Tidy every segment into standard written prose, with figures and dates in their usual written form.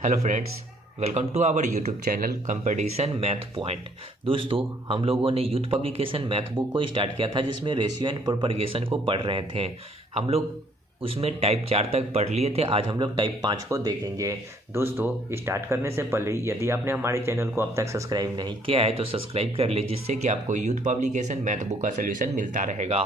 Hello friends, welcome to our YouTube channel competition math point. दोस्तों, हम लोगों ने यूथ पब्लिकेशन मैथ बुक को स्टार्ट किया था जिसमें रेशियो एंड प्रोपगेशन को पढ़ रहे थे। हम लोग उसमें टाइप 4 तक पढ़ लिए थे। आज हम लोग टाइप 5 को देखेंगे। दोस्तों, स्टार्ट करने से पहले यदि आपने हमारे चैनल को अब तक सब्सक्राइब नहीं किया है तो सब्सक्राइब कर ले, जिससे कि आपको यूथ पब्लिकेशन मैथ बुक का सोल्यूशन मिलता रहेगा।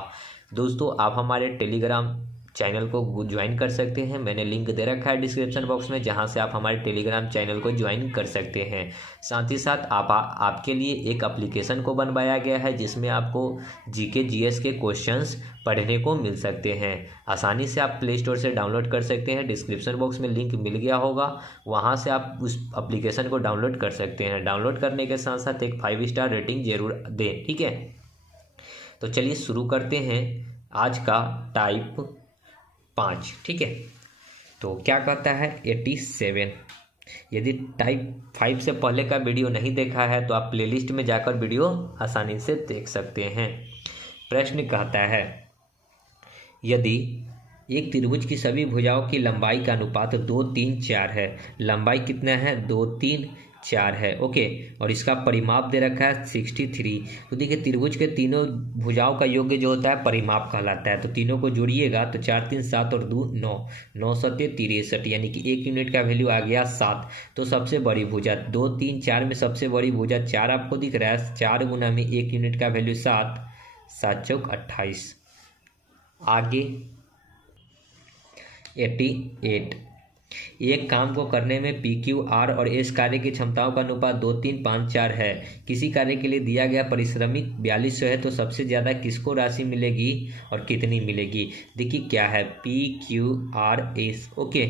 दोस्तों, आप हमारे टेलीग्राम चैनल को ज्वाइन कर सकते हैं। मैंने लिंक दे रखा है डिस्क्रिप्शन बॉक्स में, जहां से आप हमारे टेलीग्राम चैनल को ज्वाइन कर सकते हैं। साथ ही साथ आपके लिए एक एप्लीकेशन को बनवाया गया है जिसमें आपको जीके जीएस के क्वेश्चंस पढ़ने को मिल सकते हैं। आसानी से आप प्ले स्टोर से डाउनलोड कर सकते हैं। डिस्क्रिप्शन बॉक्स में लिंक मिल गया होगा, वहां से आप उस एप्लीकेशन को डाउनलोड कर सकते हैं। डाउनलोड करने के साथ साथ एक 5 स्टार रेटिंग जरूर दें, ठीक है। तो चलिए शुरू करते हैं आज का टाइप 5, ठीक है। तो क्या कहता है 87। यदि टाइप 5 से पहले का वीडियो नहीं देखा है तो आप प्लेलिस्ट में जाकर वीडियो आसानी से देख सकते हैं। प्रश्न कहता है, यदि एक त्रिभुज की सभी भुजाओं की लंबाई का अनुपात 2, 3, 4 है। लंबाई कितना है? 2, 3, 4 है, ओके। और इसका परिमाप दे रखा है 63। तो देखिए, त्रिभुज के तीनों भुजाओं का योग जो होता है परिमाप कहलाता है। तो तीनों को जोड़िएगा तो 4, 3, 7 और 2, 9, 9 सत्ते 63, यानी कि 1 यूनिट का वैल्यू आ गया 7। तो सबसे बड़ी भुजा 2, 3, 4 में सबसे बड़ी भुजा 4 आपको दिख रहा है। 4 गुना में 1 यूनिट का वैल्यू 7, 7 चौक 28। आगे 88। एक काम को करने में पी, क्यू, आर और एस कार्य की क्षमताओं का अनुपात 2, 3, 5, 4 है। किसी कार्य के लिए दिया गया परिश्रमिक 4200 है, तो सबसे ज्यादा किसको राशि मिलेगी और कितनी मिलेगी? देखिए क्या है, P, Q, R, S, okay.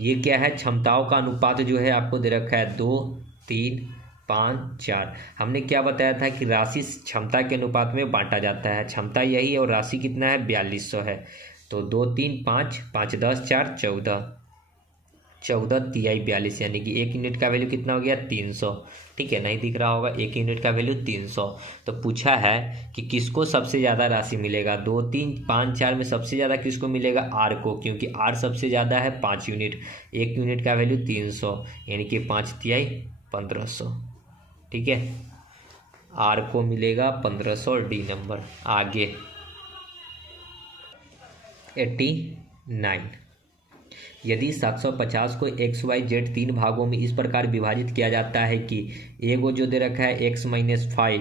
ये क्या है? क्षमताओं का अनुपात जो है आपको दे रखा है 2, 3, 5, 4। हमने क्या बताया था कि राशि क्षमता के अनुपात में बांटा जाता है। क्षमता यही है और राशि कितना है? 4200 है। तो 2, 3, 5, 5, 10, 4, 14, 14 तिहाई 42, यानी कि 1 यूनिट का वैल्यू कितना हो गया? 300, ठीक है। नहीं दिख रहा होगा, 1 यूनिट का वैल्यू 300। तो पूछा है कि किसको सबसे ज़्यादा राशि मिलेगा। 2, 3, 5, 4 में सबसे ज़्यादा किसको मिलेगा? आर को, क्योंकि आर सबसे ज़्यादा है 5 यूनिट। 1 यूनिट का वैल्यू 300, यानी कि 5 तिहाई 1500, ठीक है। आर को मिलेगा 1500 और डी नंबर। आगे 89। यदि 750 को एक्स वाई जेड 3 भागों में इस प्रकार विभाजित किया जाता है कि एगो जो दे रखा है x-5,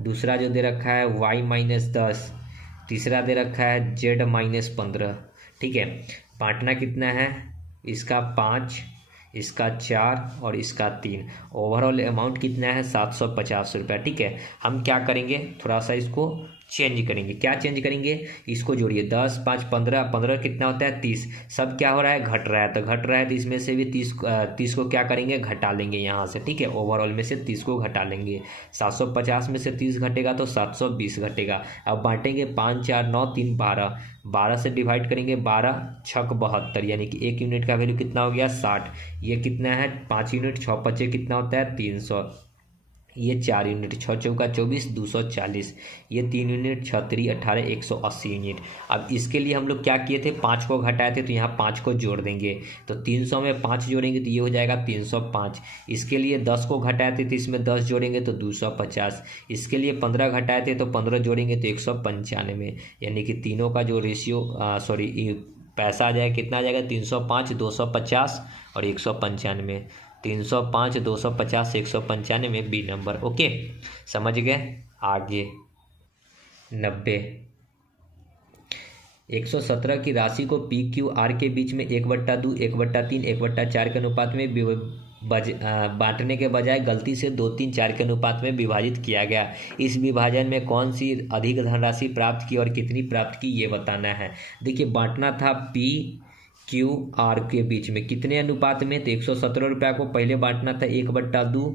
दूसरा जो दे रखा है y-10, तीसरा दे रखा है z-15, ठीक है। बांटना कितना है? इसका 5, इसका 4 और इसका 3। ओवरऑल अमाउंट कितना है? 750 रुपया, ठीक है। हम क्या करेंगे, थोड़ा सा इसको चेंज करेंगे। क्या चेंज करेंगे? इसको जोड़िए, 10, 5, 15, 15 कितना होता है? 30। सब क्या हो रहा है? घट रहा है। तो घट रहा है तो इसमें से भी 30 को क्या करेंगे? घटा लेंगे यहाँ से, ठीक है। ओवरऑल में से 30 को घटा लेंगे। 750 में से 30 घटेगा तो 720 घटेगा। अब बांटेंगे 5, 4, 9, 3, 12। 12 से डिवाइड करेंगे, 12 छक 72, यानी कि 1 यूनिट का वैल्यू कितना हो गया? 60। ये कितना है? 5 यूनिट। 6 पचे कितना होता है? 300। ये 4 यूनिट। 6 चौका 24, 240। ये 3 यूनिट। 6 3 18, 180 यूनिट। अब इसके लिए हम लोग क्या किए थे? 5 को घटाए थे, तो यहाँ 5 को जोड़ देंगे। तो 300 में 5 जोड़ेंगे तो ये हो जाएगा 305। इसके लिए 10 को घटाए थे तो इसमें 10 जोड़ेंगे तो 250। इसके लिए 15 घटाए थे तो 15 जोड़ेंगे तो 195, यानी कि तीनों का जो रेशियो पैसा आ जाएगा, कितना आ जाएगा? 305, 250 और 195। 305, 250, 195, बी नंबर, ओके। समझ गए? आगे 90। 117 की राशि को पी, क्यू, आर के बीच में 1/2, 1/3, 1/4 के अनुपात में बांटने के बजाय गलती से 2, 3, 4 के अनुपात में विभाजित किया गया। इस विभाजन में कौन सी अधिक धनराशि प्राप्त की और कितनी प्राप्त की, ये बताना है। देखिए, बांटना था पी, क्यू, आर के बीच में कितने अनुपात में? तो 117 रुपया को पहले बांटना था 1/2,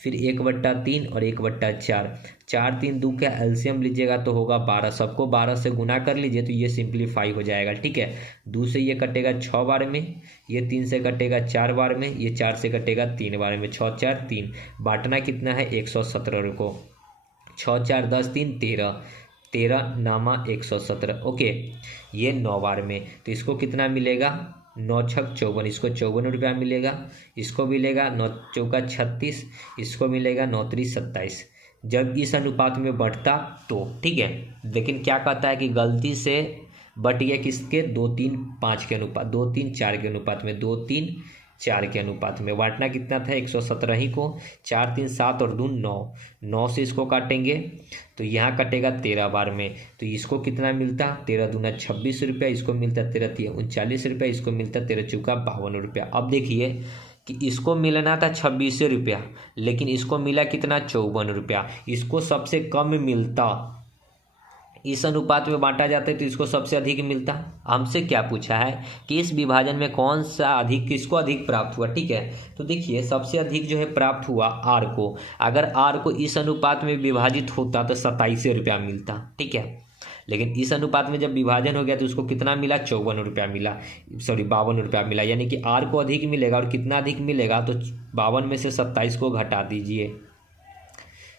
फिर 1/3 और 1/4। 4, 3, 2 का एलसीएम लीजिएगा तो होगा 12। सबको 12 से गुना कर लीजिए तो ये सिंप्लीफाई हो जाएगा, ठीक है। 2 से ये कटेगा 6 बार में, ये 3 से कटेगा 4 बार में, ये 4 से कटेगा 3 बार में। 6, 4, 3। बांटना कितना है? 117 को। 6, 4, 10, 3, 13, 13 नामा 117, ओके। ये 9 बार में, तो इसको कितना मिलेगा? 9 छक 54, इसको 54 रुपया मिलेगा, इसको मिलेगा 9 चौका 36, इसको मिलेगा 9 त्रिक 27। जब इस अनुपात में बढ़ता तो ठीक है, लेकिन क्या कहता है कि गलती से बट गया किसके 2 3 5 के अनुपात, 2 3 4 के अनुपात में, 2 3 4 के अनुपात में। बांटना कितना था 117 ही को, 4 3 7 और 2 9, 9 से इसको काटेंगे तो यहाँ कटेगा 13 बार में, तो इसको कितना मिलता 13 दूना 26 रुपया, इसको मिलता 13 तिया 39 रुपया, इसको मिलता 13 चौका 52 रुपया। अब देखिए कि इसको मिलना था 26 रुपया, लेकिन इसको मिला कितना 54 रुपया, इसको सबसे कम मिलता, इस अनुपात में बांटा जाता है तो इसको सबसे अधिक मिलता। हमसे क्या पूछा है कि इस विभाजन में कौन सा अधिक, किसको अधिक प्राप्त हुआ, ठीक है। तो देखिए सबसे अधिक जो है प्राप्त हुआ आर को, अगर आर को इस अनुपात में विभाजित होता तो 27 रुपया मिलता, ठीक है। लेकिन इस अनुपात में जब विभाजन हो गया तो उसको कितना मिला 54 रुपया मिला, सॉरी 52 रुपया मिला, यानी कि आर को अधिक मिलेगा। और कितना अधिक मिलेगा तो 52 में से 27 को घटा दीजिए,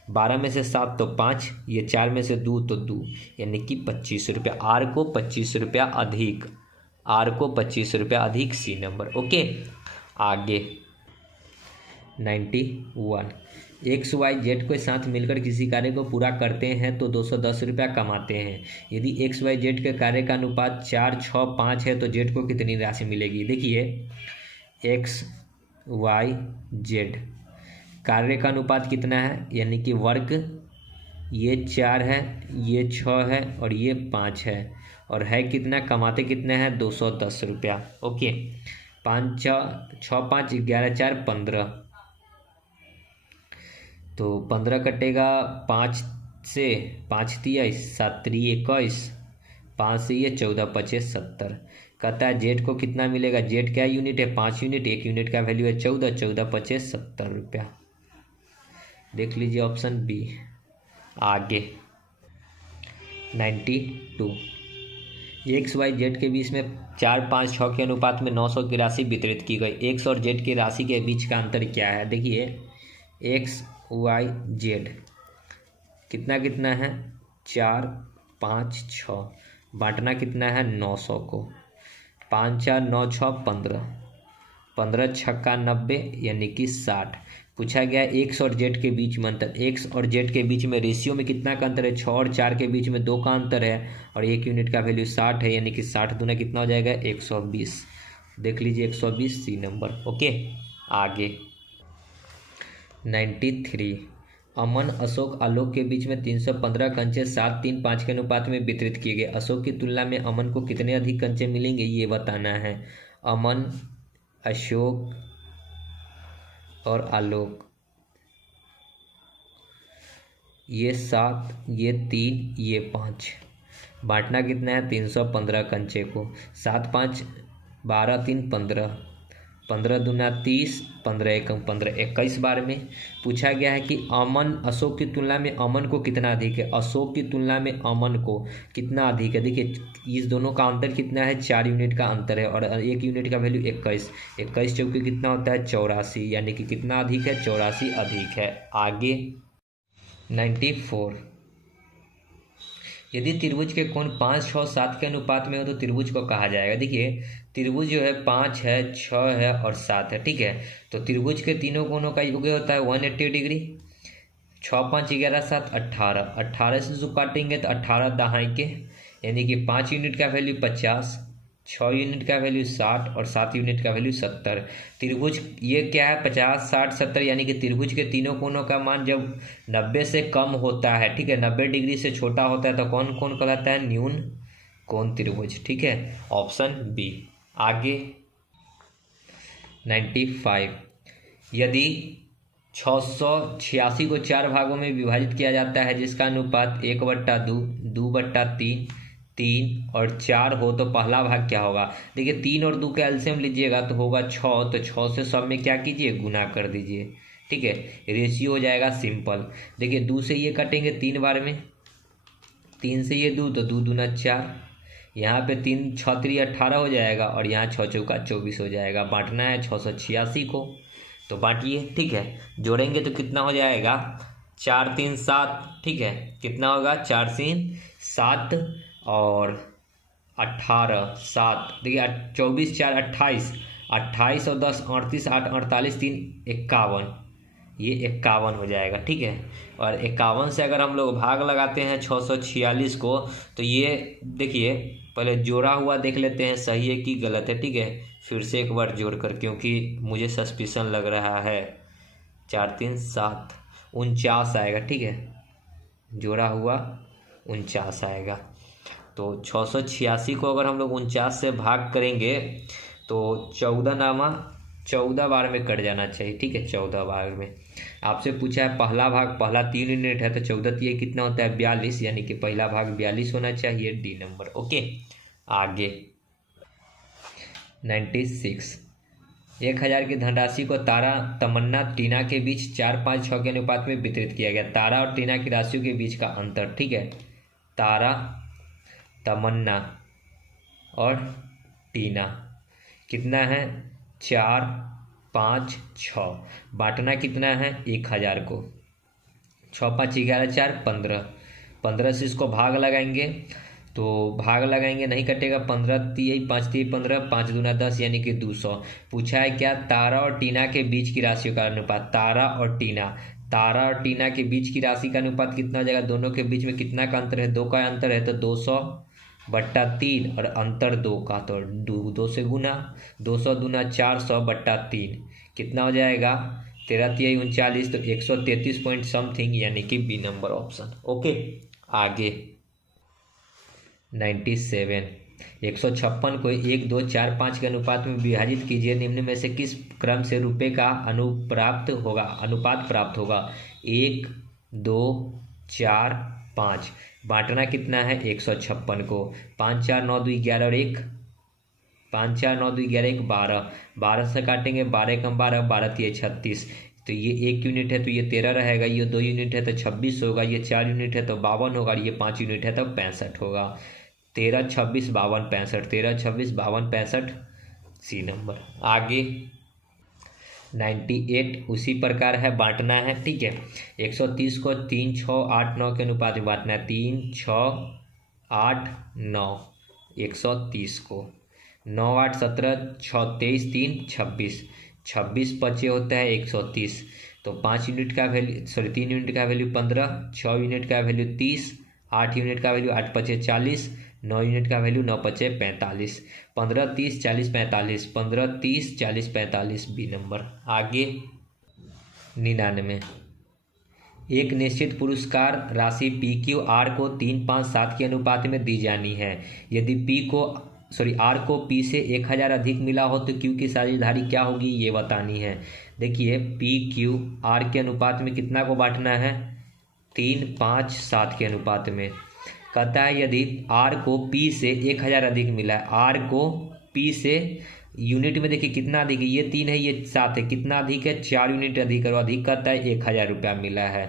12 में से 7 तो 5, ये 4 में से 2 तो 2, यानी कि 25 रुपया। आर को 25 रुपया अधिक, आर को 25 रुपया अधिक, सी नंबर। ओके, आगे 91, एक्स वाई जेड के साथ मिलकर किसी कार्य को पूरा करते हैं तो 210 रुपया कमाते हैं। यदि एक्स वाई जेड के कार्य का अनुपात 4 6 5 है तो जेड को कितनी राशि मिलेगी। देखिए एक्स वाई जेड कार्य का अनुपात कितना है, यानी कि वर्ग, ये 4 है, ये 6 है और ये 5 है, और है कितना, कमाते कितना है 210 रुपया। ओके, 5 6 5 11 4 15, तो 15 कटेगा 5 से, 5 तिया 7 3 21, 5 से ये 14 25 70। कहता है जेड को कितना मिलेगा, जेड क्या यूनिट है 5 यूनिट, 1 यूनिट का वैल्यू है 14, 14 25 70 रुपया। देख लीजिए ऑप्शन बी। आगे 92, एक्स वाई जेड के बीच में 4 5 6 के अनुपात में 900 की राशि वितरित की गई। एक्स और जेड की राशि के बीच का अंतर क्या है। देखिए एक्स वाई जेड कितना कितना है 4 5 6, बांटना कितना है 900 को, 5 4 9 6 15, 15 छक्का 90 यानी कि 60। पूछा गया एक्स और जेड के बीच में अंतर, एक्स और जेड के बीच में रेशियो में कितना का अंतर है, 6 और 4 के बीच में 2 का अंतर है, और 1 यूनिट का वैल्यू 60 है, यानी कि 60 दूना कितना हो जाएगा 120। देख लीजिए 120, सी नंबर। ओके, आगे 93, अमन अशोक आलोक के बीच में 315 कंचे 7 3 5 के अनुपात में वितरित किए गए। अशोक की तुलना में अमन को कितने अधिक कंचे मिलेंगे, ये बताना है। अमन, अशोक और आलोक, ये 7, ये 3, ये 5, बांटना कितना है 315 कंचे को, 7 5 12 3 15, 15 दूना 30, 15 एकम 15, 21 बार में। पूछा गया है कि अमन अशोक की तुलना में अमन को कितना अधिक है, अशोक की तुलना में अमन को कितना अधिक है। देखिए इस दोनों का अंतर कितना है 4 यूनिट का अंतर है, और 1 यूनिट का वैल्यू 21, 21 चौके कितना होता है 84, यानी कि कितना अधिक है 84 अधिक है। आगे 94, यदि त्रिभुज के कोण 5 6 7 के अनुपात में हो तो त्रिभुज को कहा जाएगा। देखिए त्रिभुज जो है 5 है 6 है और 7 है, ठीक है। तो त्रिभुज के तीनों कोणों का योग होता है 180 डिग्री। 6 5 11 7 18, 18 से जो काटेंगे तो 18 दहाई के, यानी कि 5 यूनिट का वैल्यू 50, 6 यूनिट का वैल्यू 60 और 7 यूनिट का वैल्यू 70। त्रिभुज ये क्या है 50 60 70, यानी कि त्रिभुज के तीनों कोणों का मान जब 90 से कम होता है, ठीक है, 90 डिग्री से छोटा होता है तो कौन कौन कहलाता है, न्यून कोण त्रिभुज, ठीक है, ऑप्शन बी। आगे 95, यदि 686 को 4 भागों में विभाजित किया जाता है जिसका अनुपात 1/2 2/3 3 और 4 हो तो पहला भाग क्या होगा। देखिए 3 और 2 का एलसीएम लीजिएगा तो होगा 6, तो 6 से सब में क्या कीजिए गुना कर दीजिए, ठीक है, रेशियो हो जाएगा सिंपल। देखिए 2 से ये कटेंगे 3 बार में, 3 से ये 2 तो 2 दूना 4, यहाँ पे 3 6 3 18 हो जाएगा, और यहाँ 6 चौका 24 हो जाएगा। बांटना है 686 को, तो बांटिए, ठीक है, जोड़ेंगे तो कितना हो जाएगा 4 3 7, ठीक है, कितना होगा 4 3 7 और 18 7, देखिए 24 4 28, 28 और 10 38, 8 48 3 51, ये 51 हो जाएगा। ठीक है, और 51 से अगर हम लोग भाग लगाते हैं 646 को, तो ये देखिए पहले जोड़ा हुआ देख लेते हैं सही है कि गलत है। ठीक है, फिर से एक बार जोड़ कर, क्योंकि मुझे सस्पिशन लग रहा है। 4 3 7 49 आएगा। ठीक है, जोड़ा हुआ 49 आएगा। तो 686 को अगर हम लोग 49 से भाग करेंगे तो 14 बार में कट जाना चाहिए। ठीक है, 14 बार में। आपसे पूछा है पहला भाग, पहला 3 यूनिट है तो 14 ये कितना होता है 42, यानी कि पहला भाग 42 होना चाहिए, डी नंबर। ओके, आगे 96। 1000 की धनराशि को तारा, तमन्ना, टीना के बीच 4 5 6 के अनुपात में वितरित किया गया। तारा और टीना की राशियों के बीच का अंतर। ठीक है, तारा, तमन्ना और टीना कितना है 4 5 6, बांटना कितना है 1000 को। 6 5 11 4 15, 15 से इसको भाग लगाएंगे तो भाग लगाएंगे नहीं कटेगा। 15 3 5 3 15, 5 दूना 10 यानी कि 200। पूछा है क्या, तारा और टीना के बीच की राशियों का अनुपात। तारा और टीना के बीच की राशि का अनुपात कितना हो जाएगा। दोनों के बीच में कितना का अंतर है, 2 का अंतर है तो 200/3, और अंतर 2 का तो 2 से गुना, 200 दूना 400/3 कितना हो जाएगा 13 3 39, तो 133 पॉइंट समथिंग, यानी कि बी नंबर ऑप्शन। ओके, आगे 97। 156 को 1 2 4 5 के अनुपात में विभाजित कीजिए। निम्न में से किस क्रम से रुपए का अनुपात प्राप्त होगा। 1 2 4 5, बांटना कितना है 156 को। 5 4 9 2 11 और 1, 5 4 9 2 11 1 12, 12 से काटेंगे 12 कम 12, 12 3 36, तो ये 1 यूनिट है तो ये 13 रहेगा। ये 2 यूनिट है तो 26 होगा। ये 4 यूनिट है तो 52 होगा। ये 5 यूनिट है तो 65 होगा। 13 26 52 65, 13 26 52 65, सी नंबर। आगे 98 उसी प्रकार है, बांटना है। ठीक है, 130 को 3 6 8 9 के अनुपात में बांटना है। 3 6 8 9, 130 को 9 8 17 6 23 3 26, 26 बचे होता है 130। तो 5 यूनिट का वैल्यू 3 यूनिट का वैल्यू 15, 6 यूनिट का वैल्यू 30, 8 यूनिट का वैल्यू 8 5 40, 9 यूनिट का वैल्यू 9 5 45, 15 30 40 45, 15 30 40 45, बी नंबर। आगे 99। एक निश्चित पुरस्कार राशि PQR को 3 5 7 के अनुपात में दी जानी है। यदि R को P से 1000 अधिक मिला हो तो Q की साझेदारी क्या होगी, ये बतानी है। देखिए PQR के अनुपात में कितना को बांटना है 3 5 7 के अनुपात में। कहता है यदि R को P से 1000 अधिक मिला है, R को P से यूनिट में देखिए कितना अधिक है, ये 3 है ये 7 है, कितना अधिक है 4 यूनिट अधिक है, अधिक कहता है 1000 रुपया मिला है।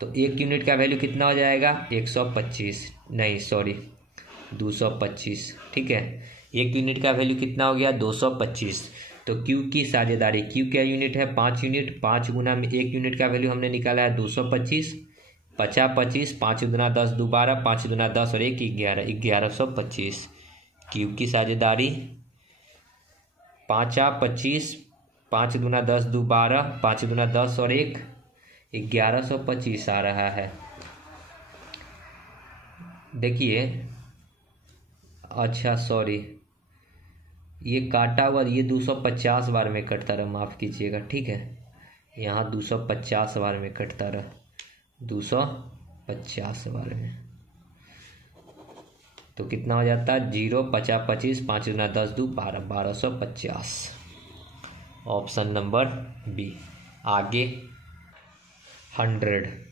तो 1 यूनिट का वैल्यू कितना हो जाएगा 125, नहीं सॉरी 225। ठीक है, 1 यूनिट का वैल्यू कितना हो गया 225। तो Q की साझेदारी, Q क्या यूनिट है 5 यूनिट, 5 गुना में 1 यूनिट का वैल्यू हमने निकाला है 225, 50 25, 5 दूना 10 2 12, 5 दूना 10 और 1 11, 1125। Q की साझेदारी 5 25, 5 दूना 10 2 12, 5 दूना 10 और 1 1125 आ रहा है। देखिए अच्छा सॉरी ये काटा हुआ, ये 250 बार में कटता रहा, माफ़ कीजिएगा। ठीक है, यहाँ 250 बार में कटता रहा, 250 बार में, तो कितना हो जाता है 0 50 25, 5 दूना 10 2 12, 1250, ऑप्शन नंबर बी। आगे 100।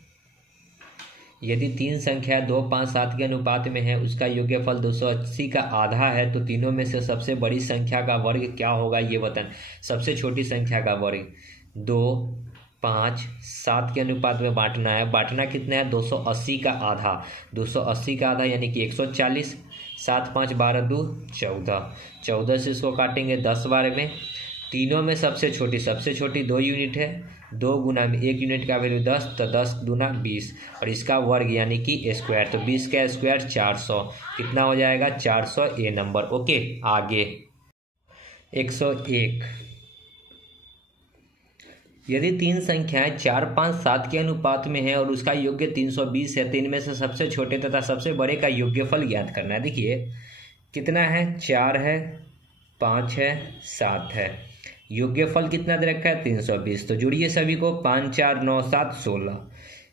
यदि 3 संख्या 2 5 7 के अनुपात में है, उसका योग्यफल 280 का आधा है, तो तीनों में से सबसे बड़ी संख्या का वर्ग क्या होगा, ये बताएं। सबसे छोटी संख्या का वर्ग 2 5 7 के अनुपात में बांटना है। बांटना कितना है 280 का आधा, 280 का आधा यानी कि 140, 7 5 12 2 14, 14 से इसको काटेंगे 10 बार में, तीनों में सबसे छोटी 2 यूनिट है। 2 गुना में 1 यूनिट का वैल्यू 10, तो 10 दूना 20 और इसका वर्ग यानी कि स्क्वायर, तो 20 का स्क्वायर 400। कितना हो जाएगा? 400 ए नंबर। ओके, आगे 101। यदि तीन संख्याएं 4, 5, 7 के अनुपात में है और उसका योग्य 320 है, तो इनमें से सबसे छोटे तथा सबसे बड़े का योग्यफल ज्ञात करना है। देखिए कितना है, 4 है, 5 है, 7 है। योग्यफल कितना दे रखा है? 320। तो जुड़िए सभी को, 5, 4, 9, 7, 16।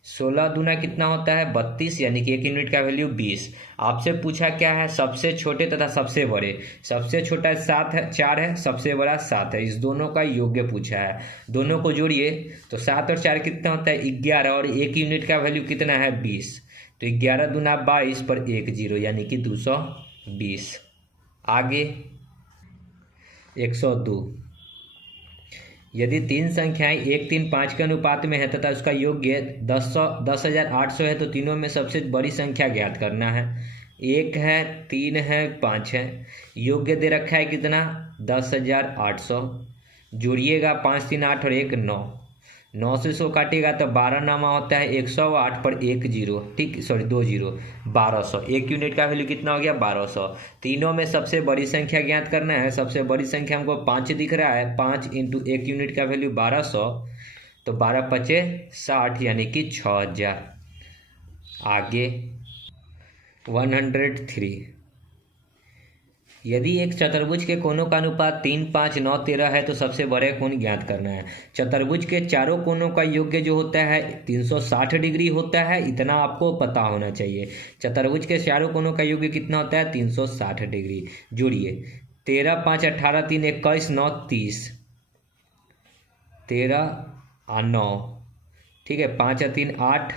16 दूना कितना होता है? 32, यानी कि 1 यूनिट का वैल्यू 20। आपसे पूछा क्या है? सबसे छोटे तथा सबसे बड़े। सबसे छोटा 7 है, 4 है, सबसे बड़ा 7 है। इस दोनों का योग्य पूछा है। दोनों को जोड़िए तो 7 और 4 कितना होता है? 11 और 1 यूनिट का वैल्यू कितना है? 20। तो 11 दूना 22 पर 1 0, यानी कि 220। आगे 102। यदि तीन संख्याएं 1, 3, 5 के अनुपात में है तथा उसका योग्य 10,800 है, तो तीनों में सबसे बड़ी संख्या ज्ञात करना है। 1 है, 3 है, 5 है। योग्य दे रखा है कितना? 10,800। जोड़िएगा 5, 3, 8 और 1 9। 9 से 100 काटिएगा तो 12 नामा होता है 108 पर 1 0, ठीक, सॉरी 2 0, 1200। 1 यूनिट का वैल्यू कितना हो गया? 1200। तीनों में सबसे बड़ी संख्या ज्ञात करना है। सबसे बड़ी संख्या हमको 5 दिख रहा है। 5 इंटू 1 यूनिट का वैल्यू 1200, तो 12 पचे 60, यानी कि 6000। आगे 103। यदि एक चतुर्भुज के कोनों का अनुपात 3, 5, 9, 13 है, तो सबसे बड़े कोण ज्ञात करना है। चतुर्भुज के चारों कोनों का योग्य जो होता है 360 डिग्री होता है, इतना आपको पता होना चाहिए। चतुर्भुज के चारों कोनों का योग्य कितना होता है? 360 डिग्री। जोड़िए 13, 5, 18, 3, 21, 9, 30। 13 और 9, ठीक है, 5 और 3 8,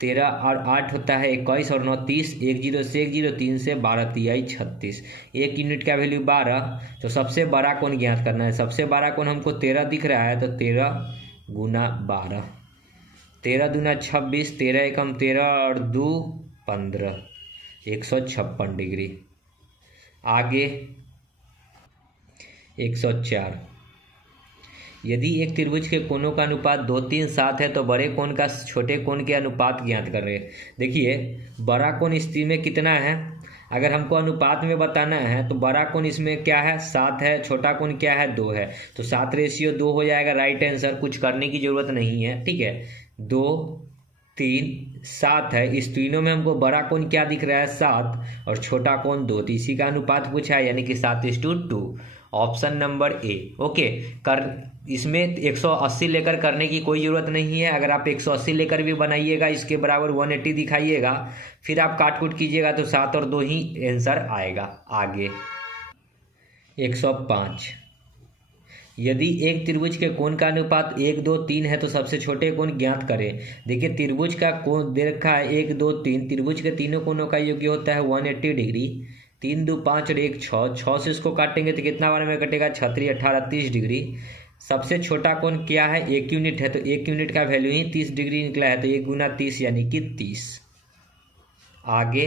13 और 8 होता है 21 और 9 30। 1 0 से 1 0, 3 से 12 तिहाई 36। 1 यूनिट का वैल्यू 12। तो सबसे बड़ा कोण ज्ञात करना है। सबसे बड़ा कोण हमको 13 दिख रहा है, तो 13 गुना 12। 13 दूना 26, 13 एकम 13 और 2 15, 156 डिग्री। आगे 104। यदि एक त्रिभुज के कोनों का अनुपात 2, 3, 7 है, तो बड़े कोण का छोटे कोण के अनुपात ज्ञात कर रहे हैं। देखिए बड़ा कोण इस स्थिति में कितना है? अगर हमको अनुपात में बताना है तो बड़ा कोण इसमें क्या है? 7 है। छोटा कोण क्या है? 2 है। तो 7:2 हो जाएगा राइट आंसर। कुछ करने की जरूरत नहीं है, ठीक है। 2, 3, 7 है। इस तीनों में हमको बड़ा कोण क्या दिख रहा है? 7 और छोटा कोण 2। तो इसी का अनुपात पूछा है, यानी कि 7:2। Option number A. ओके, कर इसमें 180 लेकर करने की कोई ज़रूरत नहीं है। अगर आप 180 लेकर भी बनाइएगा, इसके बराबर 180 दिखाइएगा, फिर आप काट कूट कीजिएगा तो 7 और 2 ही आंसर आएगा। आगे 105। यदि एक त्रिभुज के कोण का अनुपात 1, 2, 3 है, तो सबसे छोटे कोण ज्ञात करें। देखिए त्रिभुज का कोण दे रखा है 1, 2, 3। त्रिभुज के तीनों कोणों का योग्य होता है 180 डिग्री। 3, 2, 5 और 1 6। 6 से इसको काटेंगे तो कितना बार में कटेगा? 36, 18, 30 डिग्री। सबसे छोटा कोण क्या है? 1 यूनिट है, तो 1 यूनिट का वैल्यू ही 30 डिग्री निकला है, तो 1 गुना 30 यानी कि 30। आगे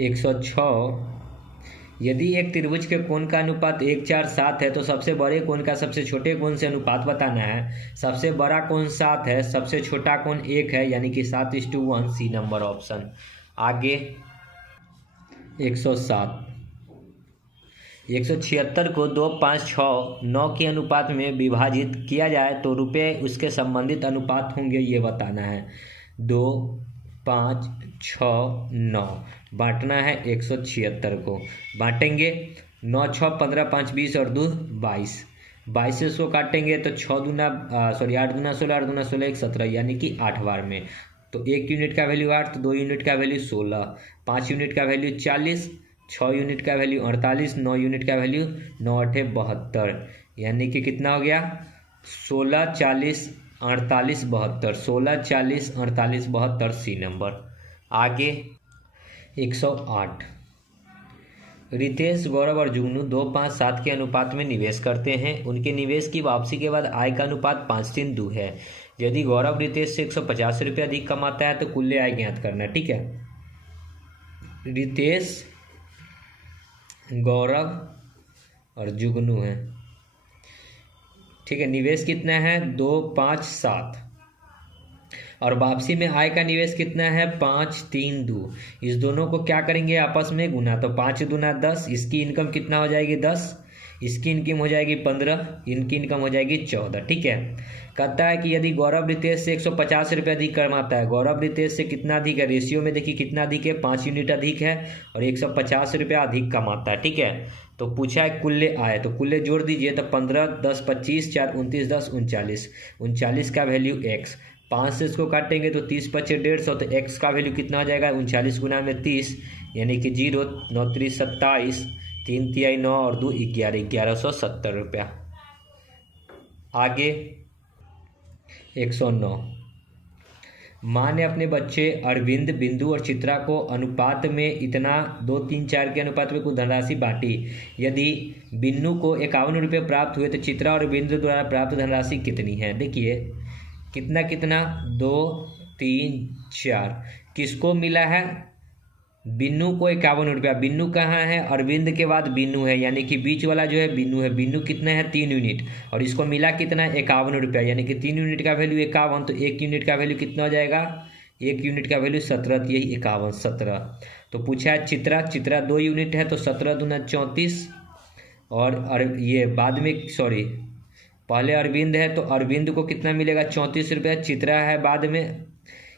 106। यदि एक त्रिभुज के कोण का अनुपात 1, 4, 7 है, तो सबसे बड़े कोण का सबसे छोटे कोण से अनुपात बताना है। सबसे बड़ा कोण 7 है, सबसे छोटा कोण 1 है, यानी कि 7:1। C number option. आगे 107। 176 को 2, 5, 6, 9 के अनुपात में विभाजित किया जाए तो रुपये उसके संबंधित अनुपात होंगे, ये बताना है। 2, 5, 6, 9 बांटना है 176 को। बांटेंगे 9, 6, 15, 5, 20 और 2 22। 22 से 100 काटेंगे तो 8 दूना 16, 8 दूना 16, 1 17, यानी कि 8 बार में। तो 1 यूनिट का वैल्यू 8, तो 2 यूनिट का वैल्यू 16, 5 यूनिट का वैल्यू 40, 6 यूनिट का वैल्यू 48, 9 यूनिट का वैल्यू 9 8 72, यानी कि कितना हो गया? 16, 40, 48, 72। 16, 40, 48, 72 सी नंबर। आगे 108। रितेश, गौरव और जुगनू 2, 5, 7 के अनुपात में निवेश करते हैं। उनके निवेश की वापसी के बाद आय का अनुपात 5:2 है। यदि गौरव रितेश से 150 रुपये अधिक कमाता है तो कुल आय ज्ञात करना, ठीक है। रितेश, गौरव और जुगनू है, ठीक है, निवेश कितना है 257 और वापसी में आय का निवेश कितना है 532। इस दोनों को क्या करेंगे आपस में गुना, तो 5 दूना 10, इसकी इनकम कितना हो जाएगी 10, इसकी इनकम हो जाएगी 15, इनकी इनकम हो जाएगी 14। ठीक है, कहता है कि यदि गौरव रितेश से 150 रुपये अधिक कमाता है, गौरव रितेश से कितना अधिक है, रेशियो में देखिए कितना अधिक है 5 यूनिट अधिक है और 150 रुपया अधिक कमाता है। ठीक है, तो पूछा है कुल्ले आय, तो कुल्ले जोड़ दीजिए, तो 15 10 25 4 29 10 39, 39 का वैल्यू x, 5 से इसको काटेंगे तो 30 25 150, तो x का वैल्यू कितना हो जाएगा 39 गुना में 30 यानी कि 0 9 3 27, 3 तिहाई 9 और 2 11, 1170 रुपया। आगे 109, माँ ने अपने बच्चे अरविंद, बिंदु और चित्रा को अनुपात में इतना 2 3 4 के अनुपात में कुछ धनराशि बांटी। यदि बिन्नू को 51 रुपये प्राप्त हुए तो चित्रा और बिंदु द्वारा प्राप्त धनराशि कितनी है। देखिए कितना कितना 2 3 4 किसको मिला है, बिन्नू को 51 रुपया। बिन्नू कहाँ है, अरविंद के बाद बिन्नू है, यानी कि बीच वाला जो है बिन्नू है। बिन्नू कितना है 3 यूनिट और इसको मिला कितना है 51 रुपया, यानी कि 3 यूनिट का वैल्यू 51, तो 1 यूनिट का वैल्यू कितना हो जाएगा, 1 यूनिट का वैल्यू 17, तो यही 51 17। तो पूछा है चित्रा, चित्रा 2 यूनिट है तो 17 दूना 34 और ये बाद में सॉरी पहले अरविंद है तो अरविंद को कितना मिलेगा 34 रुपया, चित्रा है बाद में,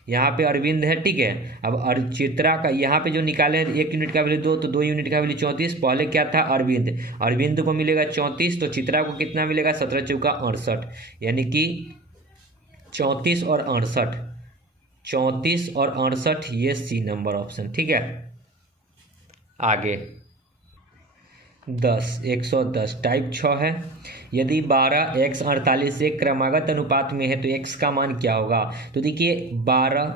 यहाँ पे अरविंद है। ठीक है, अब चित्रा का यहाँ पे जो निकाले हैं 1 यूनिट का वैल्यू 2, तो 2 यूनिट का वैल्यू 34, पहले क्या था अरविंद, अरविंद को मिलेगा 34, तो चित्रा को कितना मिलेगा 17 चौका 68, यानी कि 34 और 68, 34 और 68, ये सी नंबर ऑप्शन। ठीक है, आगे 110 टाइप 6 है। यदि 12 x 48 से क्रमागत अनुपात में है तो x का मान क्या होगा। तो देखिए 12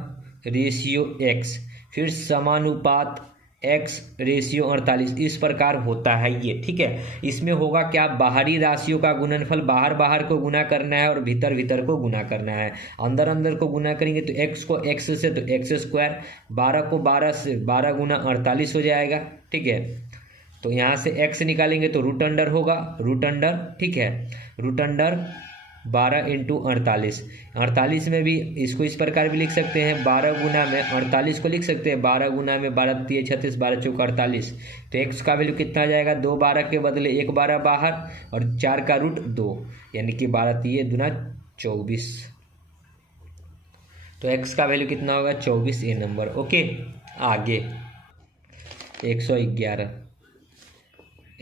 रेशियो x फिर समानुपात x रेशियो 48 इस प्रकार होता है ये। ठीक है, इसमें होगा क्या, बाहरी राशियों का गुणनफल बाहर बाहर को गुना करना है और भीतर भीतर को गुना करना है। अंदर अंदर को गुना करेंगे तो x को x से तो x स्क्वायर, 12 को 12 से 12 गुना 48 हो जाएगा। ठीक है, तो यहाँ से x निकालेंगे तो रूट अंडर होगा, रूट अंडर। ठीक है, रूट अंडर 12 इंटू 48, 48 में भी इसको इस प्रकार भी लिख सकते हैं, 12 गुना में 48 को लिख सकते हैं 12 गुना में 12 3 36 12 चौका 48, तो x का वैल्यू कितना आ जाएगा, 2 12 के बदले 1 12 बाहर और 4 का रूट 2, यानी कि 12 3 दूना 24, तो x का वैल्यू कितना होगा 24 ए नंबर। ओके, आगे 111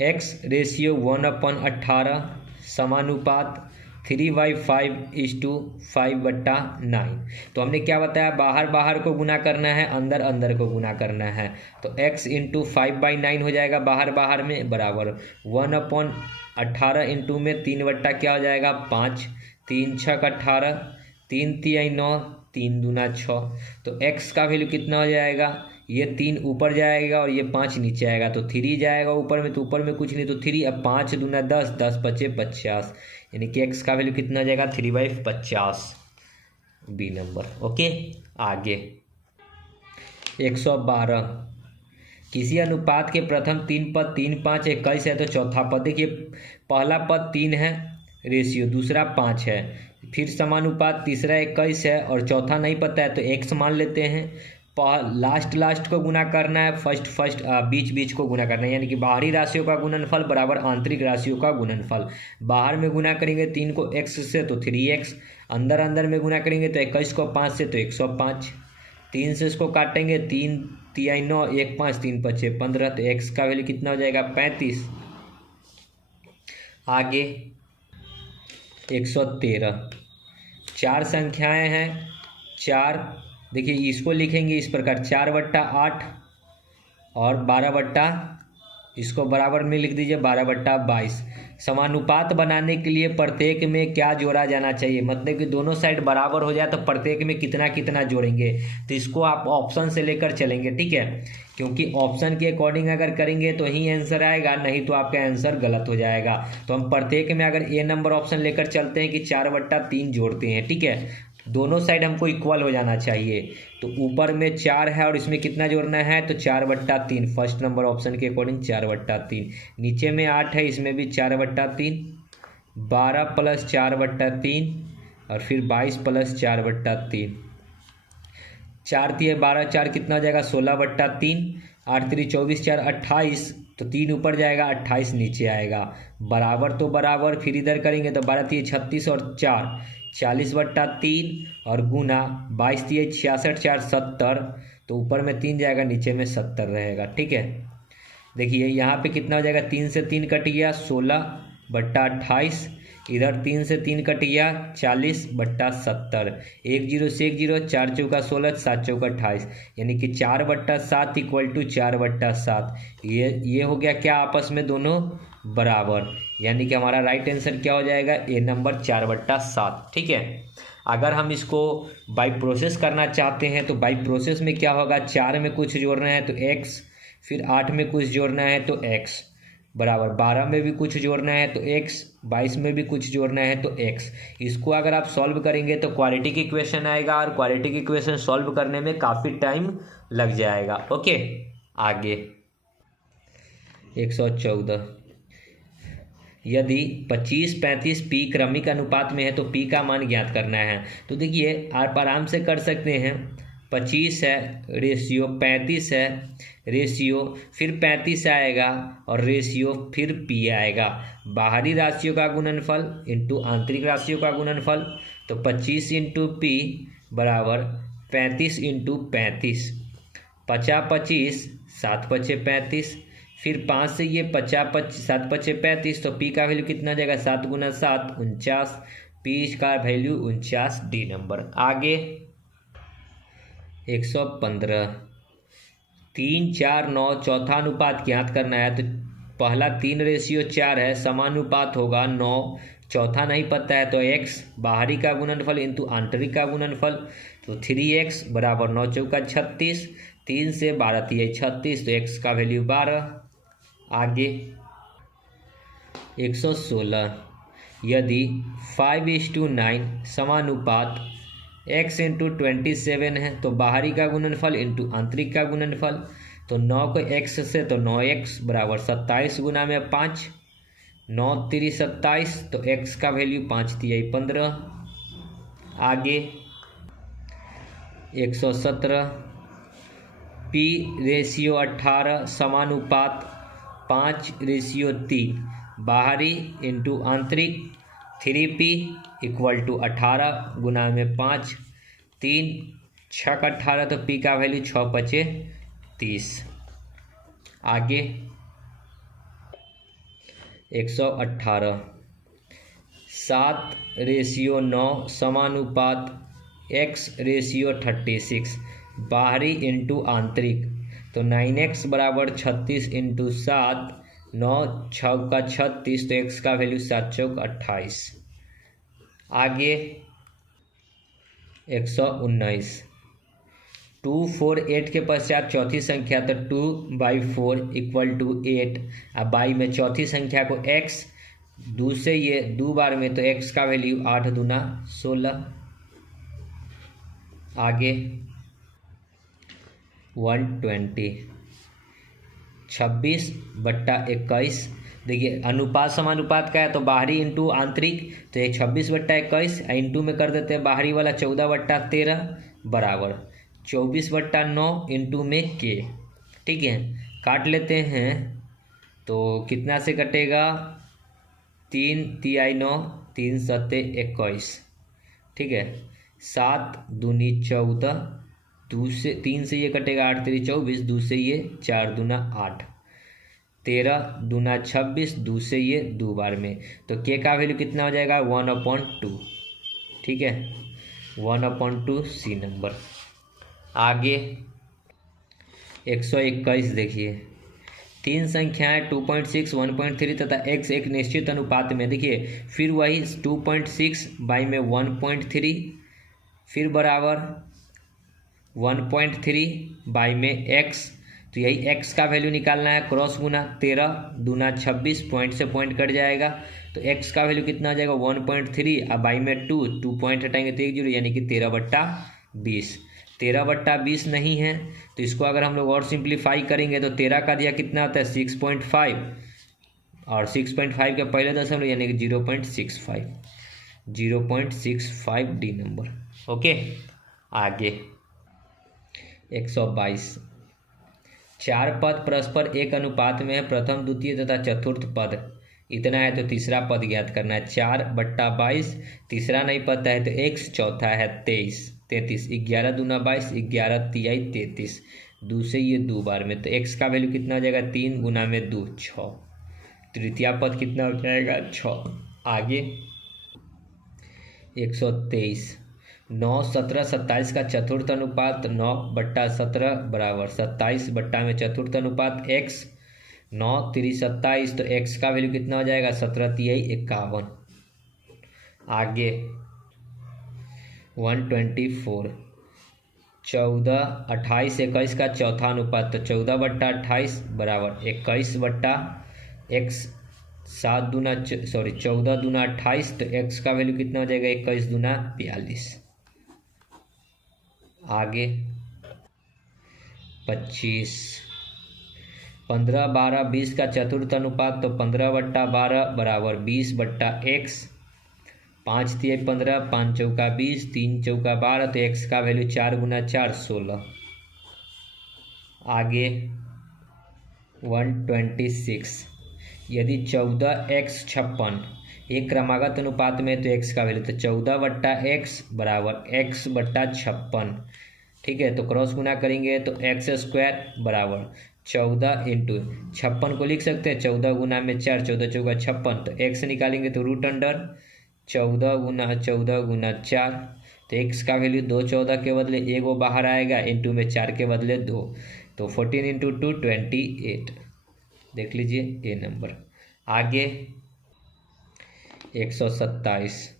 x रेशियो 1/18 समानुपात 3/5:5/9। तो हमने क्या बताया, बाहर बाहर को गुना करना है, अंदर अंदर को गुना करना है, तो x इंटू 5/9 हो जाएगा बाहर बाहर में बराबर 1/18 इंटू में 3 बट्टा क्या हो जाएगा 5, 3 6 18, 3 तिहाई 9, 3 दूना 6, तो x का वैल्यू कितना हो जाएगा, ये 3 ऊपर जाएगा और ये 5 नीचे आएगा, तो 3 जाएगा ऊपर में, तो ऊपर में कुछ नहीं तो 3, अब 5 दूना 10, 10 पचे 50, यानी कि x का वैल्यू कितना हो जाएगा 3/50 बी नंबर। ओके, आगे 112 किसी अनुपात के प्रथम 3 पद 3 5 21 है तो चौथा पद, देखिए पहला पद 3 है रेशियो, दूसरा 5 है, फिर समानुपात, तीसरा 21 है और चौथा नहीं पता है तो x मान लेते हैं। लास्ट को गुना करना है, फर्स्ट बीच को गुना करना है, यानी कि बाहरी राशियों का गुणनफल बराबर आंतरिक राशियों का गुणनफल। बाहर में गुना करेंगे 3 को x से तो 3x, अंदर अंदर में गुना करेंगे तो 21 को 5 से तो 105, 3 से इसको काटेंगे 3 तिहाई 9, 1 5 3 पचे 15, तो x का वैल्यू कितना हो जाएगा 35। आगे 113 4 संख्याएं हैं, 4 देखिए इसको लिखेंगे इस प्रकार 4/8 और 12 इसको बराबर में लिख दीजिए 12/22। समानुपात बनाने के लिए प्रत्येक में क्या जोड़ा जाना चाहिए, मतलब कि दोनों साइड बराबर हो जाए तो प्रत्येक में कितना कितना जोड़ेंगे, तो इसको आप ऑप्शन से लेकर चलेंगे। ठीक है, क्योंकि ऑप्शन के अकॉर्डिंग अगर करेंगे तो ही आंसर आएगा, नहीं तो आपका आंसर गलत हो जाएगा। तो हम प्रत्येक में अगर ए नंबर ऑप्शन लेकर चलते हैं कि 4/3 जोड़ते हैं। ठीक है, दोनों साइड हमको इक्वल हो जाना चाहिए, तो ऊपर में 4 है और इसमें कितना जोड़ना है तो 4/3, फर्स्ट नंबर ऑप्शन के अकॉर्डिंग 4/3, नीचे में 8 है इसमें भी 4/3, 12 + 4/3 और फिर 22 + 4/3। 4×3 = 12, 4 कितना हो जाएगा 16/3, 8×3 = 24, 4 28, तो 3 ऊपर जाएगा 28 नीचे आएगा, बराबर तो बराबर, फिर इधर करेंगे तो 12×3 = 36 और 4 40/3 और गुना 22×3 = 66, 4 70, तो ऊपर में 3 जाएगा नीचे में 70 रहेगा। ठीक है, देखिए यहाँ पे कितना हो जाएगा, 3 से 3 कट गया 16/28, इधर 3 से 3 कट गया 40/70, 1 0 से 1 0, 4 चौका 16, 7 चौका 28, यानी कि 4/7 = 4/7। ये हो गया क्या, आपस में दोनों बराबर, यानी कि हमारा राइट आंसर क्या हो जाएगा, ए नंबर 4/7। ठीक है, अगर हम इसको बाई प्रोसेस करना चाहते हैं तो बाई प्रोसेस में क्या होगा, 4 में कुछ जोड़ना है तो x, फिर 8 में कुछ जोड़ना है तो x, बराबर 12 में भी कुछ जोड़ना है तो x, 22 में भी कुछ जोड़ना है तो x। इसको अगर आप सॉल्व करेंगे तो क्वाड्रेटिक इक्वेशन आएगा, और क्वाड्रेटिक इक्वेशन सॉल्व करने में काफ़ी टाइम लग जाएगा। ओके, आगे 114, यदि 25 35 p क्रमिक अनुपात में है तो p का मान ज्ञात करना है। तो देखिए आप आराम से कर सकते हैं, 25 है रेशियो 35 है रेशियो, फिर 35 आएगा और रेशियो फिर p आएगा, बाहरी राशियों का गुणनफल इंटू आंतरिक राशियों का गुणनफल, तो 25 × p बराबर 35 × 35, 50 25, 7 5 35, फिर 5 से ये 50 7 5 35, तो p का वैल्यू कितना जाएगा, 7 × 7 49, p का वैल्यू 49, डी नंबर। आगे 115, 3 4 9 चौथा अनुपात ज्ञात करना है। तो पहला 3:4 है, समानुपात होगा 9, चौथा नहीं पता है तो x, बाहरी का गुणनफल इंटू आंतरिक का गुणनफल, तो 3x बराबर 9 चौका 36, 3 से 12 3 36, तो x का वैल्यू 12। आगे 116, यदि 5:9 समानुपात x × 27 है तो बाहरी का गुणनफल इंटू आंतरिक का गुणनफल, तो 9 को x से तो 9x बराबर 27 गुना में 5, 9 3 27, तो x का वैल्यू 5 3 15। आगे 117, p:18 समानुपात 5:3, बाहरी इंटू आंतरिक, 3p = 18 गुना में 5, 3 6 18, तो p का वैल्यू 6 5 30। आगे 118, 7:9 समानुपात x:36, बाहरी इंटू आंतरिक, तो 9x बराबर 36 × 7, 9 6 का 36, तो x का वैल्यू 7 चौक 28। आगे 119, 2 4 8 के पश्चात चौथी संख्या, तो 2/4 = 8, अब बाई में चौथी संख्या को x, दो से ये 2 बार में, तो x का वैल्यू 8 दूना 16। आगे 120, 26/21, देखिए अनुपात समानुपात का है तो बाहरी इंटू आंतरिक, तो ये 26/21 इंटू में कर देते हैं बाहरी वाला 14/13 बराबर 24/9 इंटू में k। ठीक है, काट लेते हैं तो कितना से कटेगा, 3 3 9, 3 7 21। ठीक है, 7 दूनी 14, 2 से 3 से ये कटेगा 8 3 24, 2 से ये 4 दूना 8, 13 दूना 26, 2 से ये 2 बार में, तो k का वैल्यू कितना हो जाएगा 1/2। ठीक है, 1/2 सी नंबर। आगे 121, देखिए 3 संख्याएं 2.6 1.3 तथा x एक निश्चित अनुपात में, देखिए फिर वही 2.6 बाई में 1.3, फिर बराबर 1.3 बाई में x, तो यही x का वैल्यू निकालना है, क्रॉस गुना 13 दूना 26, पॉइंट से पॉइंट कट जाएगा, तो x का वैल्यू कितना हो जाएगा 1.3, अब बाई में 2 पॉइंट हटाएंगे तो 1 0, यानी कि 13/20। 13/20 नहीं है तो इसको अगर हम लोग और सिंप्लीफाई करेंगे तो 13 का दिया कितना होता है 6.5, और 6.5 के पहले दशमलव यानी कि 0.65 डी नंबर। ओके, आगे 122। 4 पद परस्पर एक अनुपात में है, प्रथम द्वितीय तथा चतुर्थ पद इतना है, तो तीसरा पद ज्ञात करना है। 4/22, तीसरा नहीं पता है तो x, चौथा है 23, 33, 11 दूना 22, 11 तिहाई 33, 2 से ये 2 बार में, तो x का वैल्यू कितना हो जाएगा, 3 गुना में 2 6, तृतीया पद कितना हो जाएगा 6। आगे 123। 9, 17, 27 का चतुर्थ अनुपात 9/17 बराबर 27 बट्टा में चतुर्थ अनुपात x, 9 3 27, तो x का वैल्यू कितना हो जाएगा, 17 तिहाई 51। आगे 124। 14, 28, 21 का चौथा अनुपात, तो 14/28 बराबर 21/x, 14 दूना 28, तो x का वैल्यू कितना हो जाएगा, 21 दूना 42। आगे 25। 15, 12, 20 का चतुर्थ अनुपात, तो 15/12 बराबर 20/x, 5 तिहाई 15, 5 चौका 20, 3 चौका 12, तो x का वैल्यू 4 गुना 4 16। आगे 126। यदि 14x 56 एक क्रमागत अनुपात में, तो x का वैल्यू, तो 14/x बराबर x/56। ठीक है, तो क्रॉस गुना करेंगे तो x² बराबर 14 इंटू 56 को लिख सकते हैं 14 गुना में 4, 14 चौका 56, तो x निकालेंगे तो रूट अंडर 14 गुना 4, तो x का वैल्यू 2 14 के बदले 1 वो बाहर आएगा, इंटू में 4 के बदले 2, तो 14 इंटू 2 28। देख लीजिए ये नंबर। आगे 127।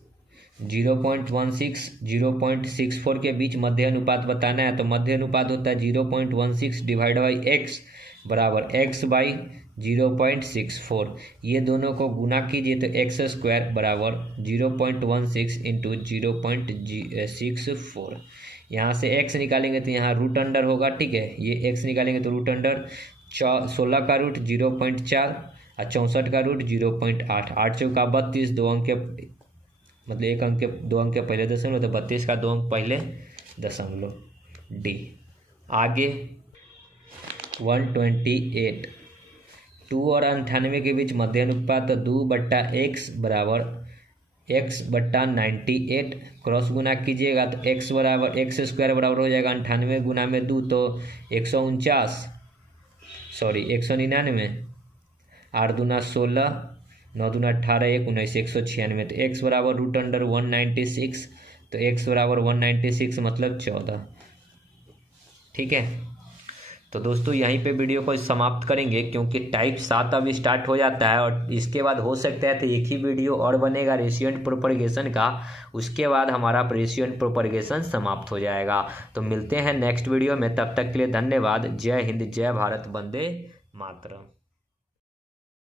0.16 0.64 के बीच मध्य अनुपात बताना है, तो मध्य अनुपात होता है 0.16 डिवाइड बाई x बराबर x/0.64। ये दोनों को गुना कीजिए तो x² बराबर 0.16 इंटू 0.64। यहाँ से x निकालेंगे तो यहाँ रूट अंडर होगा। ठीक है, ये x निकालेंगे तो रूट अंडर 16 का रूट 0.4 और 64 का रूट 0.8, 8 चौका 32, 2 अंक के मतलब 1 अंक के 2 अंक के पहले दशमलव, तो 32 का 2 अंक पहले दशमलव डी। आगे 128। 2 और 98 के बीच मध्य अनुपात, तो 2/x बराबर x/98। क्रॉस गुना कीजिएगा तो x बराबर x² बराबर हो जाएगा 98 गुना में 2, तो 149, 8 दूना 16, 9 दूना 18, 1 19, 196, तो x बराबर रूट अंडर 196, तो x बराबर 196 मतलब 14। ठीक है, तो दोस्तों यहीं पे वीडियो को समाप्त करेंगे, क्योंकि टाइप 7 अब स्टार्ट हो जाता है और इसके बाद हो सकता है तो एक ही वीडियो और बनेगा रेशियो एंड प्रोपगेशन का, उसके बाद हमारा रेशियो एंड प्रोपगेशन समाप्त हो जाएगा। तो मिलते हैं नेक्स्ट वीडियो में, तब तक के लिए धन्यवाद। जय हिंद, जय भारत, वंदे मातरम।